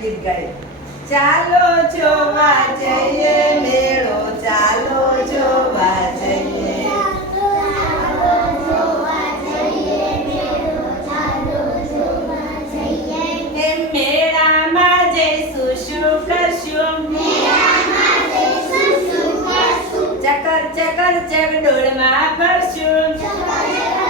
ગીત ગાઈએ. ચાલો જોવા જઈએ મેળો ચાલો જોવા જઈએ મેળામાં જઈશું શું? કરશું ચકર ચકર ચકડોળમાં ફરશું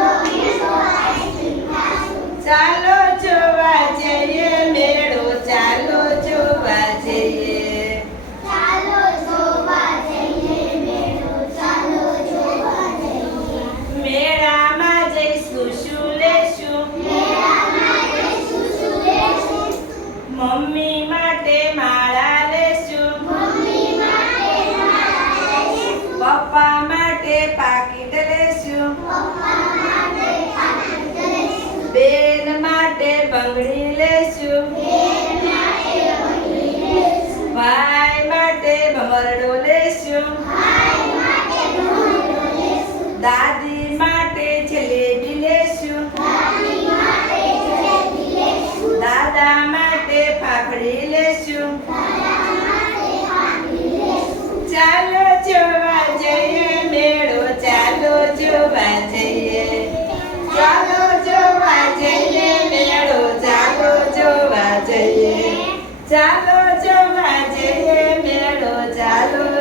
બંગડી લેશું ભાઈ માટે ભમરડો લેશું. દાદી માટે જલેબી લેશું. દાદા માટે ફાફડી લેશું. ચાલો જોવા જઈએ, મેળો ચાલો જોવા જઈએ. ચાલો ચાલો જવા જઈએ મેળો ચાલો.